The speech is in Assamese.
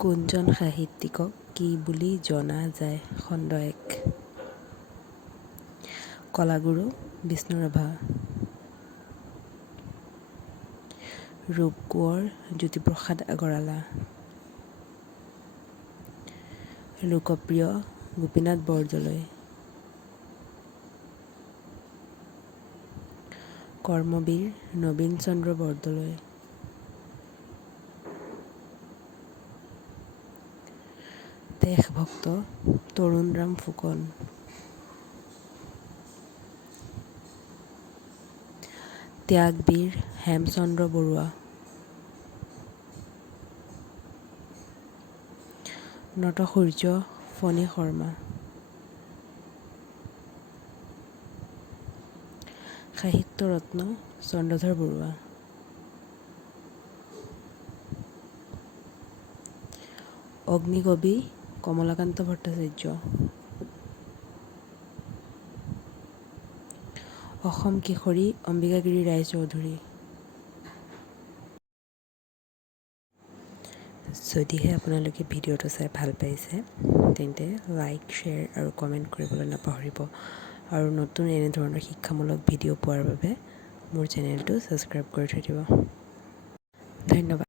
কোনজন সাহিত্যিকক কি বুলি জনা যায়? খণ্ড ১। কলাগুৰু বিষ্ণুৰাভা। ৰূপকোঁৱৰ জ্যোতিপ্ৰসাদ আগৰৱালা। লোকপ্ৰিয় গোপীনাথ বৰদলৈ। কৰ্মবীৰ নবীন চন্দ্ৰ বৰদলৈ। দেশভক্ত তৰুণৰাম ফুকন। ত্যাগবীৰ হেমচন্দ্ৰ বৰুৱা। নটসূৰ্য ফণী শৰ্মা। সাহিত্য ৰত্ন চন্দ্ৰধৰ বৰুৱা। অগ্নিকবি কমলাকান্ত ভট্টাচাৰ্য। অসম কেশৰী অম্বিকাগিৰি ৰায়চৌধুৰী। যদিহে আপোনালোকে ভিডিঅ'টো চাই ভাল পাইছে তেন্তে লাইক, শ্বেয়াৰ আৰু কমেণ্ট কৰিবলৈ নাপাহৰিব আৰু নতুন এনেধৰণৰ শিক্ষামূলক ভিডিঅ' পোৱাৰ বাবে মোৰ চেনেলটো ছাবস্ক্ৰাইব কৰি থৈ দিব। ধন্যবাদ।